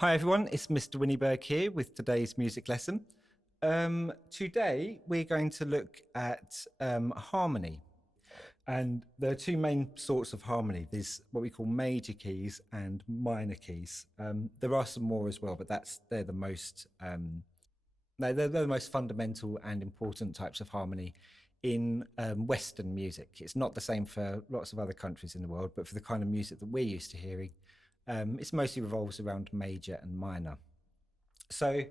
Hi everyone, it's Mr Winniberg here with today's music lesson. Today we're going to look at harmony, and there are two main sorts of harmony. There's what we call major keys and minor keys. There are some more as well, but they're the most they're the most fundamental and important types of harmony in Western music. It's not the same for lots of other countries in the world, but for the kind of music that we're used to hearing, it mostly revolves around major and minor. So,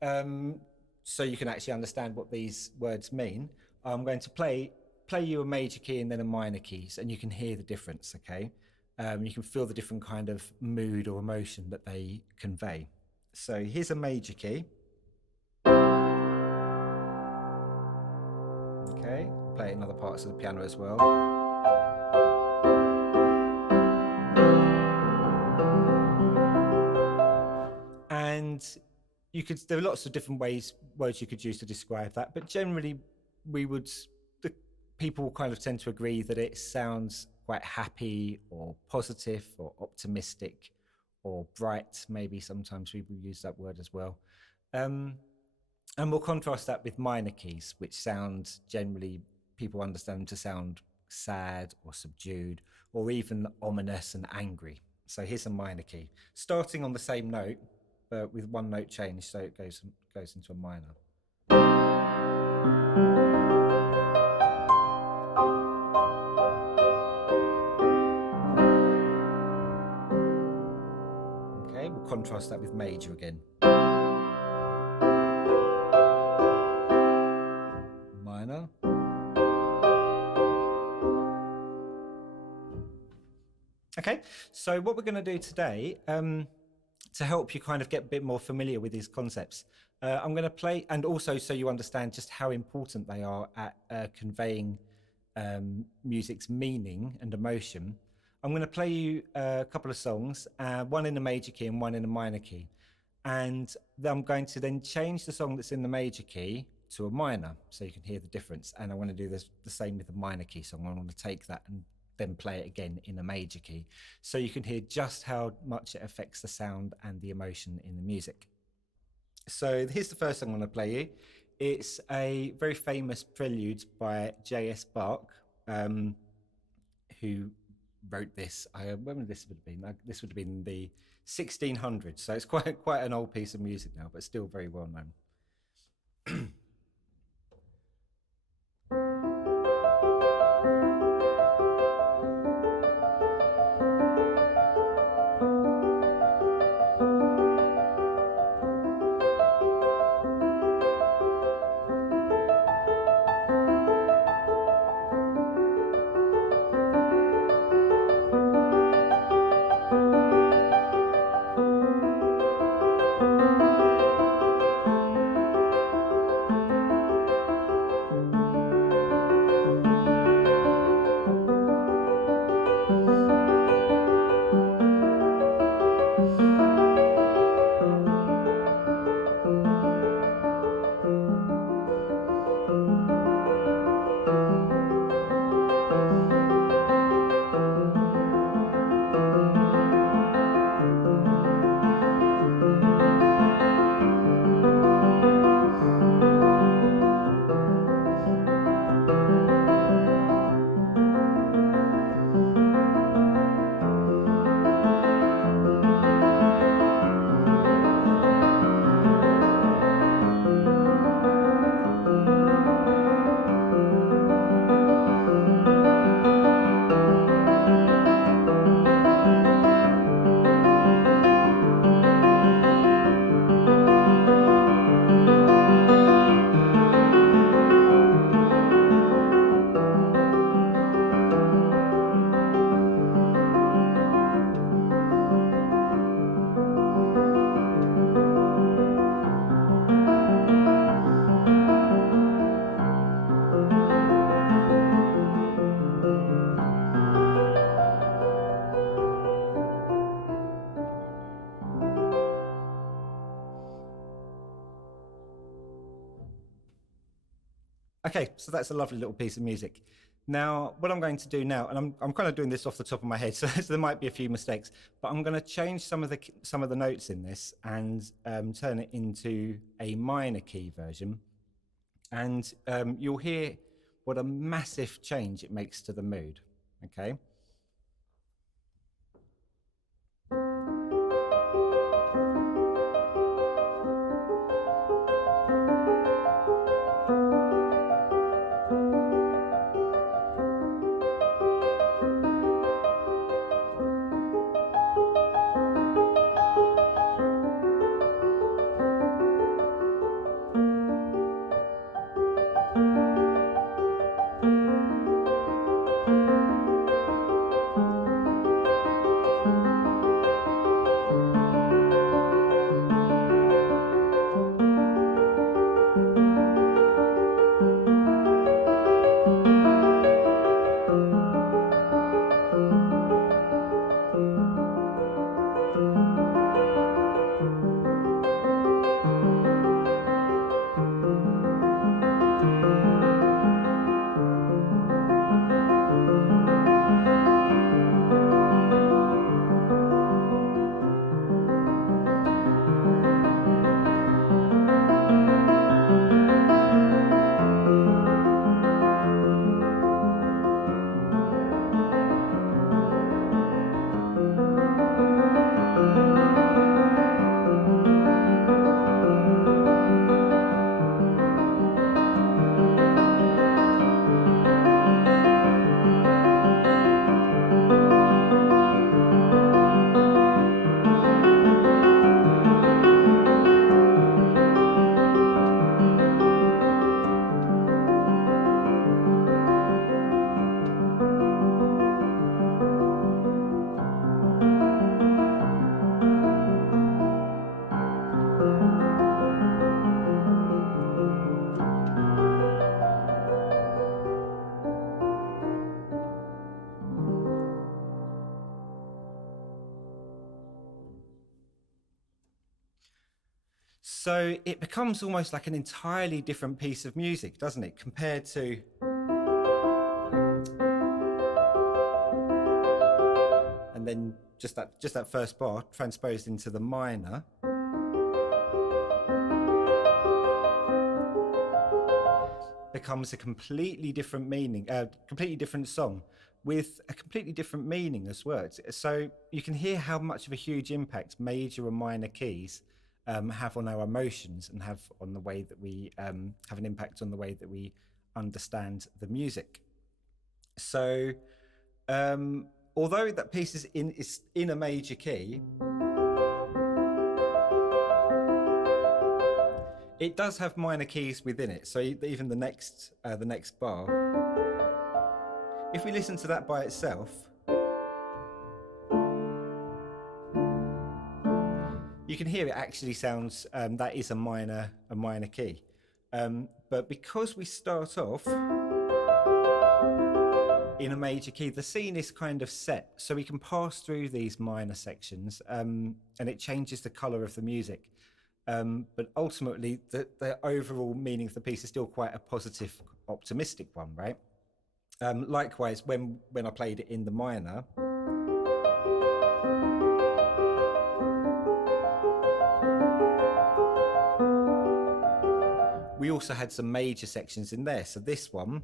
so you can actually understand what these words mean. I'm going to play you a major key and then a minor keys, and you can hear the difference. Okay, you can feel the different kind of mood or emotion that they convey. So here's a major key. Okay, play it in other parts of the piano as well. And there are lots of different words you could use to describe that, but generally the people kind of tend to agree that it sounds quite happy or positive or optimistic or bright. Maybe sometimes people use that word as well. And we'll contrast that with minor keys, which sound generally, people understand them to sound sad or subdued or even ominous and angry. So here's a minor key, starting on the same note, but with one note change, so it goes into a minor. Okay, we'll contrast that with major again. Minor. Okay, so what we're going to do today, to help you kind of get a bit more familiar with these concepts, I'm going to play, and also so you understand just how important they are at conveying music's meaning and emotion. I'm going to play you a couple of songs, one in a major key and one in a minor key. And I'm going to then change the song that's in the major key to a minor, so you can hear the difference. And I want to do the same with the minor key song. I want to take that and then play it again in a major key, so you can hear just how much it affects the sound and the emotion in the music. So here's the first song I'm going to play you. It's a very famous prelude by J.S. Bach, who wrote this. When would this have been? This would have been the 1600s, so it's quite an old piece of music now, but still very well known. Okay, so that's a lovely little piece of music. Now, what I'm going to do now, and I'm kind of doing this off the top of my head, so there might be a few mistakes, but I'm going to change some of the notes in this and turn it into a minor key version, and you'll hear what a massive change it makes to the mood. Okay. So it becomes almost like an entirely different piece of music, doesn't it, compared to... And then just that first bar transposed into the minor. Becomes a completely different meaning, completely different song with a completely different meaning as well. So you can hear how much of a huge impact major and minor keys have on our emotions and have on the way that we have an impact on the way that we understand the music. So although that piece is in a major key, it does have minor keys within it. So even the next bar, if we listen to that by itself, you can hear it actually sounds that is a minor key. But because we start off in a major key, the scene is kind of set, so we can pass through these minor sections, and it changes the color of the music. But ultimately, the overall meaning of the piece is still quite a positive, optimistic one, right? Likewise, when I played it in the minor, we also had some major sections in there. So this one,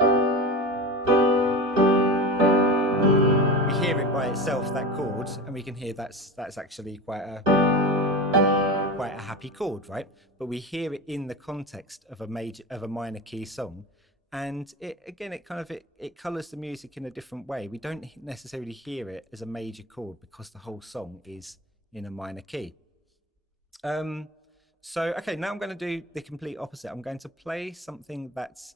we hear it by itself, that chord, and we can hear that's actually quite a happy chord, right? But we hear it in the context of a minor key song, and it colors the music in a different way. We don't necessarily hear it as a major chord because the whole song is in a minor key. So okay, now I'm going to do the complete opposite. I'm going to play something that's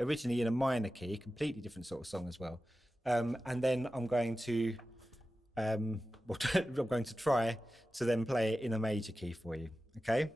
originally in a minor key, a completely different sort of song as well, and then I'm going to I'm going to try to then play it in a major key for you. Okay.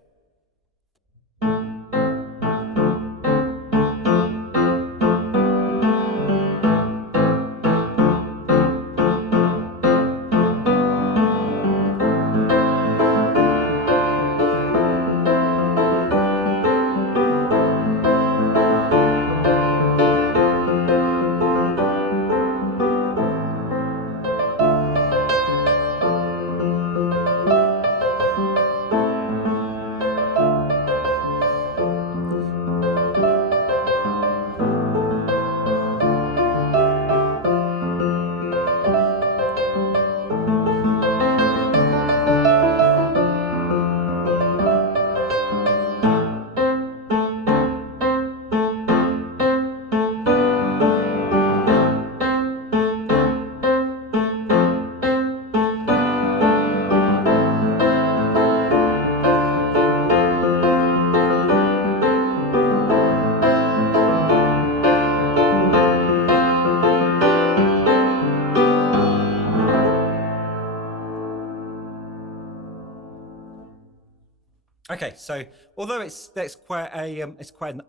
Okay, so although it's quite an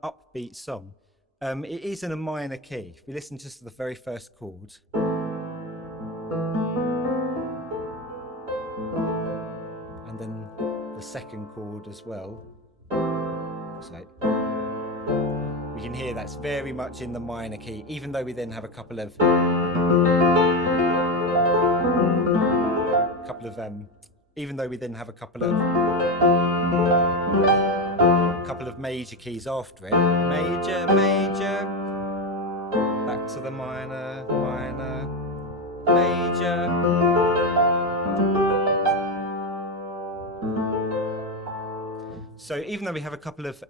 upbeat song, it is in a minor key. If we listen just to the very first chord, and then the second chord as well, so we can hear that's very much in the minor key, even though we then have a couple of even though we then have a couple of major keys after it. Major, major, back to the minor, minor, major. So even though we have a couple of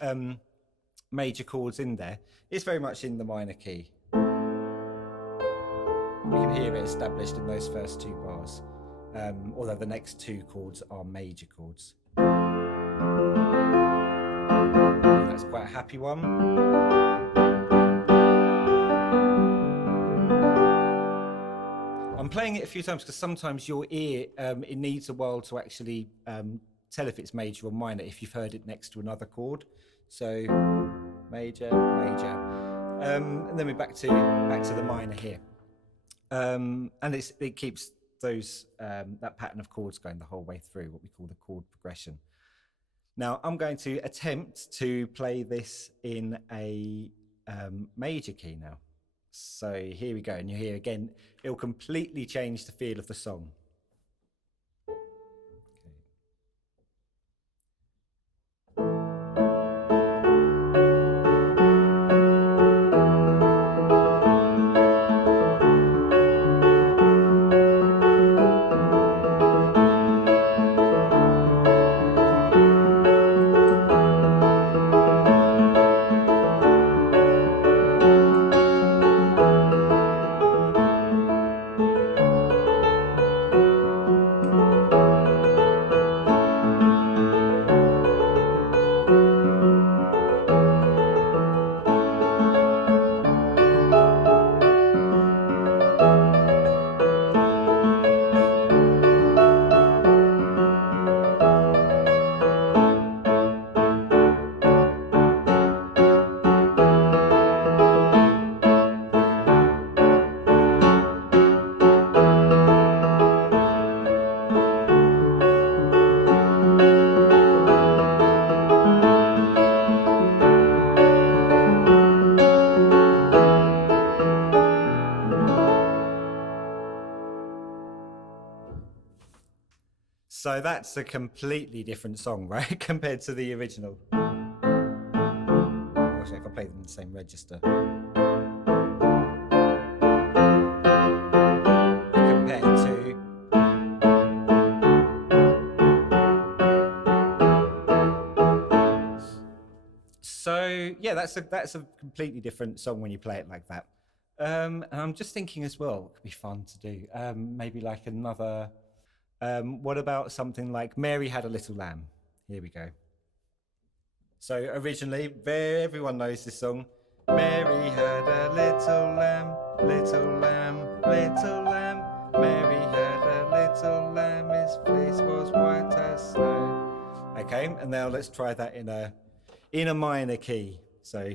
major chords in there, it's very much in the minor key. We can hear it established in those first two bars, although the next two chords are major chords. That's quite a happy one. I'm playing it a few times because sometimes your ear, it needs a while to actually tell if it's major or minor if you've heard it next to another chord. So major, major, and then we're back to the minor here, and it keeps those that pattern of chords going the whole way through, what we call the chord progression. Now I'm going to attempt to play this in a major key now. So here we go, and you hear again, it'll completely change the feel of the song. So that's a completely different song, right, compared to the original. Actually, if I play them in the same register. Compared to... So, yeah, that's a completely different song when you play it like that. And I'm just thinking as well, it could be fun to do. Maybe like another... what about something like Mary Had a Little Lamb? Here we go. So originally, everyone knows this song. Mary had a little lamb, little lamb, little lamb. Mary had a little lamb, his fleece was white as snow. Okay, and now let's try that in a minor key. So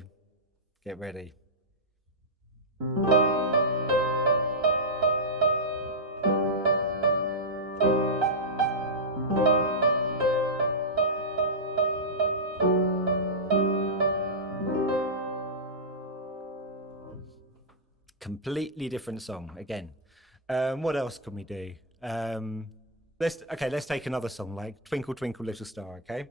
get ready. Completely different song again. What else can we do? Let's take another song like Twinkle Twinkle Little Star, okay?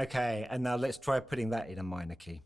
Okay, and now let's try putting that in a minor key.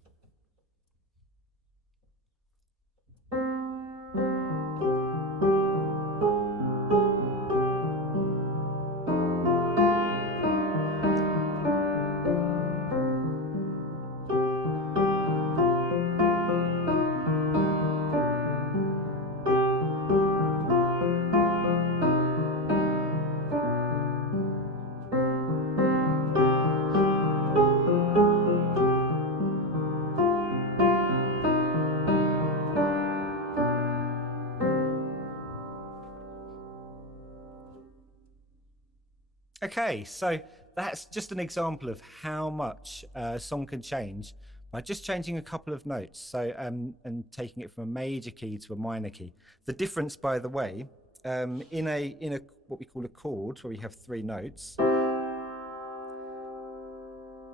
Okay, so that's just an example of how much a song can change by just changing a couple of notes. So and taking it from a major key to a minor key. The difference, by the way, in a what we call a chord, where we have three notes,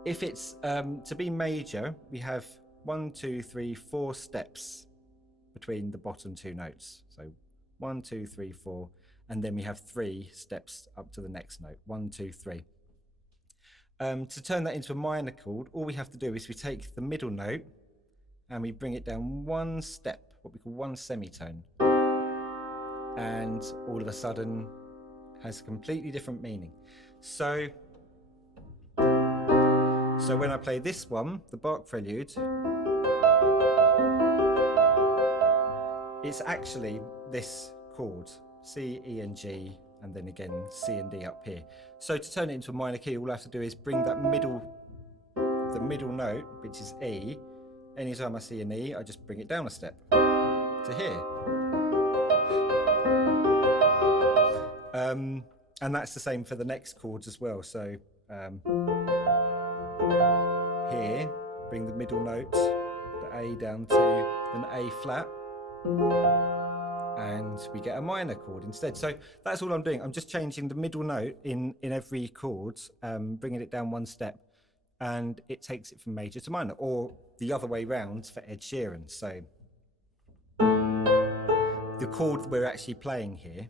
if it's to be major, we have 1, 2, 3, 4 steps between the bottom two notes. So 1, 2, 3, 4, and then we have 3 steps up to the next note. 1, 2, 3. To turn that into a minor chord, all we have to do is we take the middle note and we bring it down one step, what we call one semitone, and all of a sudden has a completely different meaning. So when I play this one, the Bach Prelude, it's actually this chord, C, E, and G, and then again C and D up here. So to turn it into a minor key, all I have to do is bring that the middle note, which is E. Anytime I see an E, I just bring it down a step to here. And that's the same for the next chords as well. So here, bring the middle note, the A, down to an A flat, and we get a minor chord instead. So that's all I'm doing. I'm just changing the middle note in every chord, bringing it down one step, and it takes it from major to minor, or the other way round for Ed Sheeran. So the chord we're actually playing here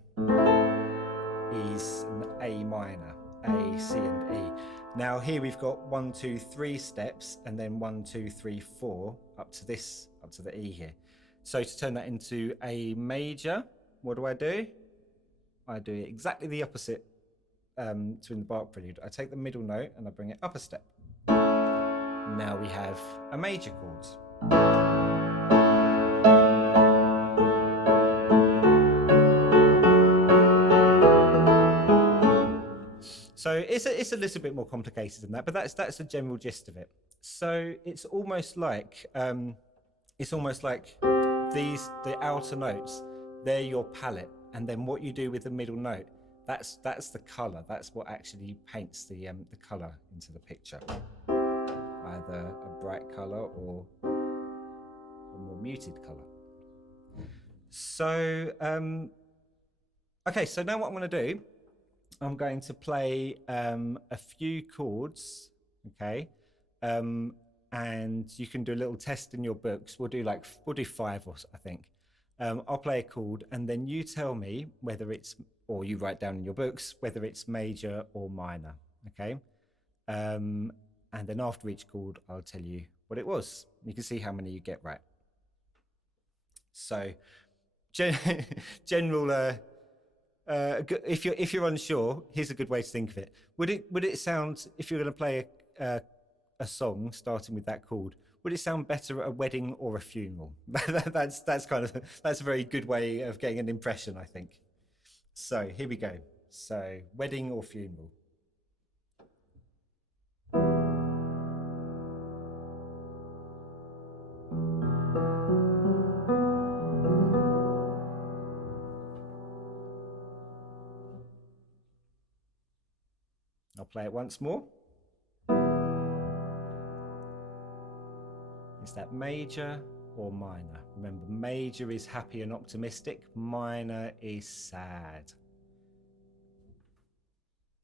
is an A minor, A, C, and E. Now here we've got 1, 2, 3 steps, and then 1, 2, 3, 4 up to the E here. So to turn that into a major, what do? I do exactly the opposite to in the Bach Prelude. I take the middle note and I bring it up a step. Now we have a major chord. So it's a little bit more complicated than that, but that's the general gist of it. So it's almost like the outer notes, they're your palette, and then what you do with the middle note, that's the color. That's what actually paints the color into the picture, either a bright color or a more muted color. So okay, so now what I'm going to do, I'm going to play a few chords, okay, and you can do a little test in your books. We'll do 5, I think. I'll play a chord, and then you tell me whether it's, or you write down in your books whether it's major or minor, okay? And then after each chord, I'll tell you what it was. You can see how many you get right. So, general. If you're unsure, here's a good way to think of it. Would it sound, if you're going to play a song starting with that chord, would it sound better at a wedding or a funeral? that's a very good way of getting an impression, I think. So here we go. So wedding or funeral. I'll play it once more. Is that major or minor? Remember, major is happy and optimistic, minor is sad.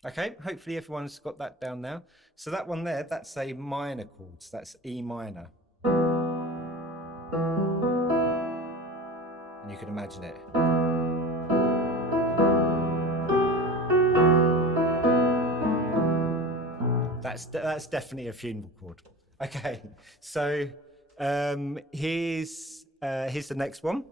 Okay, hopefully everyone's got that down now. So that one there, that's a minor chord, so that's E minor. And you can imagine it. That's definitely a funeral chord. Okay, so here's the next one.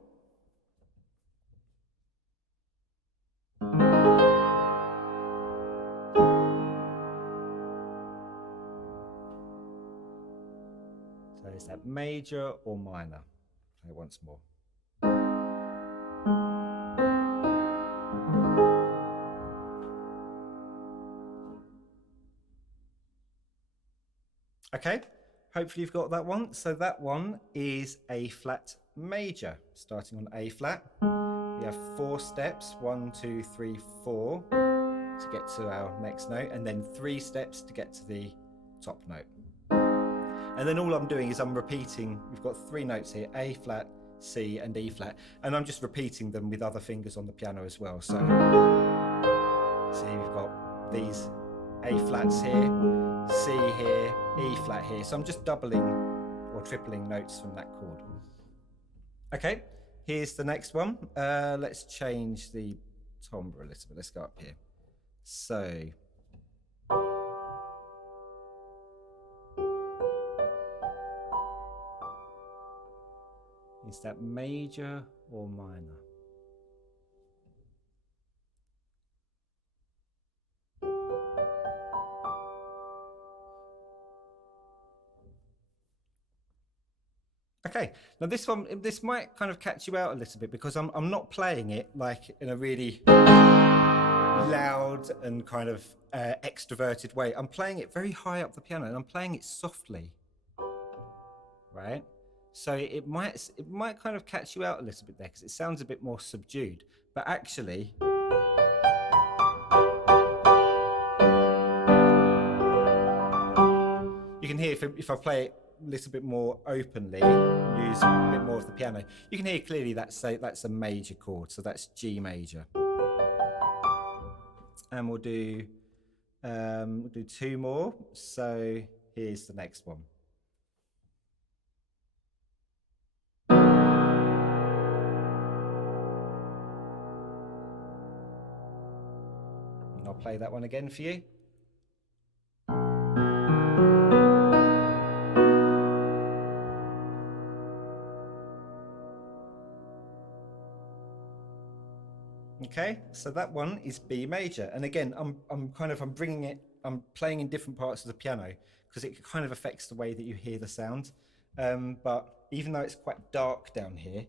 So is that major or minor? Play it once more. Okay, hopefully you've got that one. So that one is A flat major, starting on A flat. We have 4 steps, 1, 2, 3, 4. to get to our next note, and then 3 steps to get to the top note. And then all I'm doing is I'm repeating, we've got 3 notes here, A flat, C and E flat, and I'm just repeating them with other fingers on the piano as well. So see, we've got these A flats here, C here, E flat here. So I'm just doubling or tripling notes from that chord. Okay, here's the next one. Let's change the timbre a little bit. Let's go up here. So is that major or minor? Okay, now this one, this might kind of catch you out a little bit because I'm not playing it like in a really loud and kind of extroverted way. I'm playing it very high up the piano and I'm playing it softly, right? So it might kind of catch you out a little bit there because it sounds a bit more subdued, but actually you can hear if I play it a little bit more openly, use a bit more of the piano, you can hear clearly that's a major chord, so that's G major. And we'll do 2 more. So here's the next one. And I'll play that one again for you. Okay, so that one is B major, and again, I'm playing in different parts of the piano because it kind of affects the way that you hear the sound. But even though it's quite dark down here,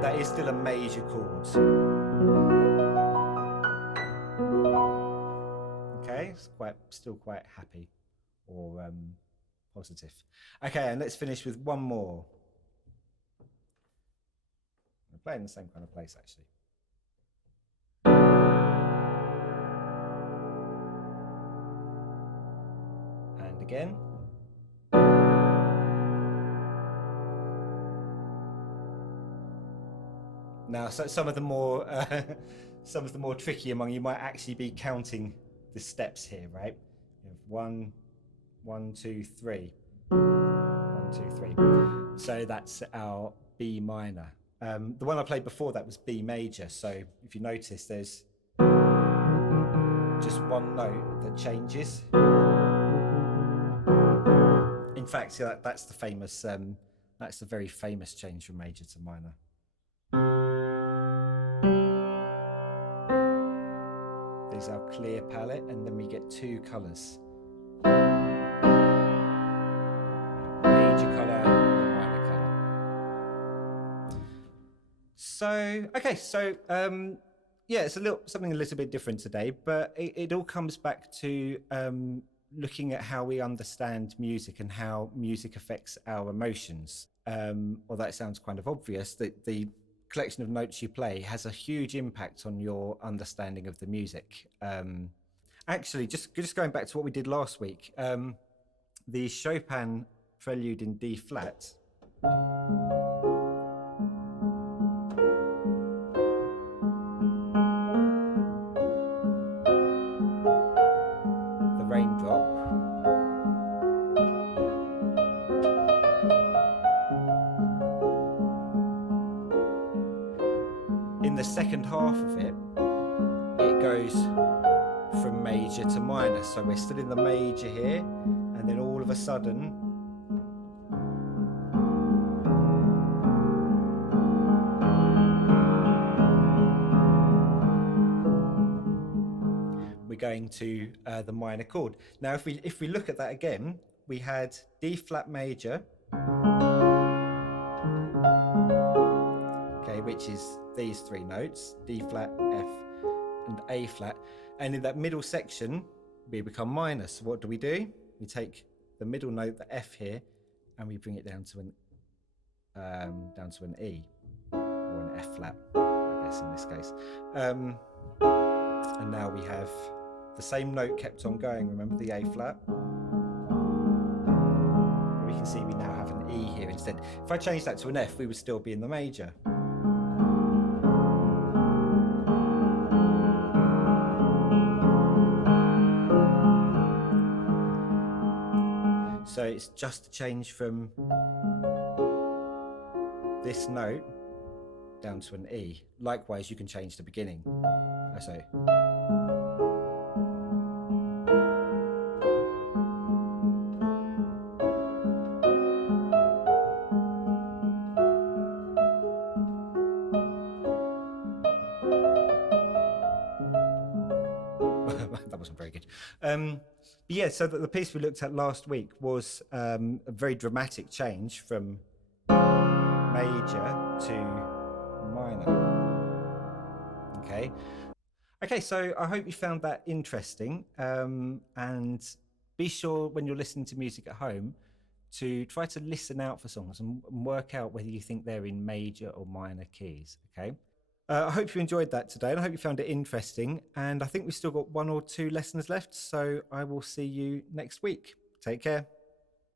that is still a major chord. Okay, it's still quite happy or positive. Okay, and let's finish with one more. Play in the same kind of place actually. And again. Now, so some of the more tricky among you might actually be counting the steps here, right? You have 1, 1, 2, 3. 1, 2, 3. So that's our B minor. The one I played before that was B major, so if you notice there's just one note that changes. In fact, that's the famous, that's the very famous change from major to minor. There's our clear palette, and then we get 2 colours. Major colour, minor colour. So, okay, so yeah, it's something a little bit different today, but it all comes back to looking at how we understand music and how music affects our emotions. Although it sounds kind of obvious, that the collection of notes you play has a huge impact on your understanding of the music. Actually, just going back to what we did last week, the Chopin Prelude in D flat. The raindrop. In the second half of it, it goes from major to minor. So we're still in the major here, and then all of a sudden, we're going to the minor chord. Now, if we look at that again, we had D flat major, okay, which is these 3 notes, D flat, F, and A flat, and in that middle section, we become minor. So what do? We take the middle note, the F here, and we bring it down to an E, or an F flat, I guess in this case. And now we have the same note kept on going, remember the A flat? But we can see we now have an E here instead. If I change that to an F, we would still be in the major. So it's just a change from this note down to an E. Likewise, you can change the beginning. So that wasn't very good. But yeah, so the piece we looked at last week was a very dramatic change from major to minor. Okay, so I hope you found that interesting, and be sure when you're listening to music at home to try to listen out for songs and work out whether you think they're in major or minor keys. Okay. I hope you enjoyed that today, and I hope you found it interesting. And I think we've still got 1 or 2 lessons left, so I will see you next week. Take care.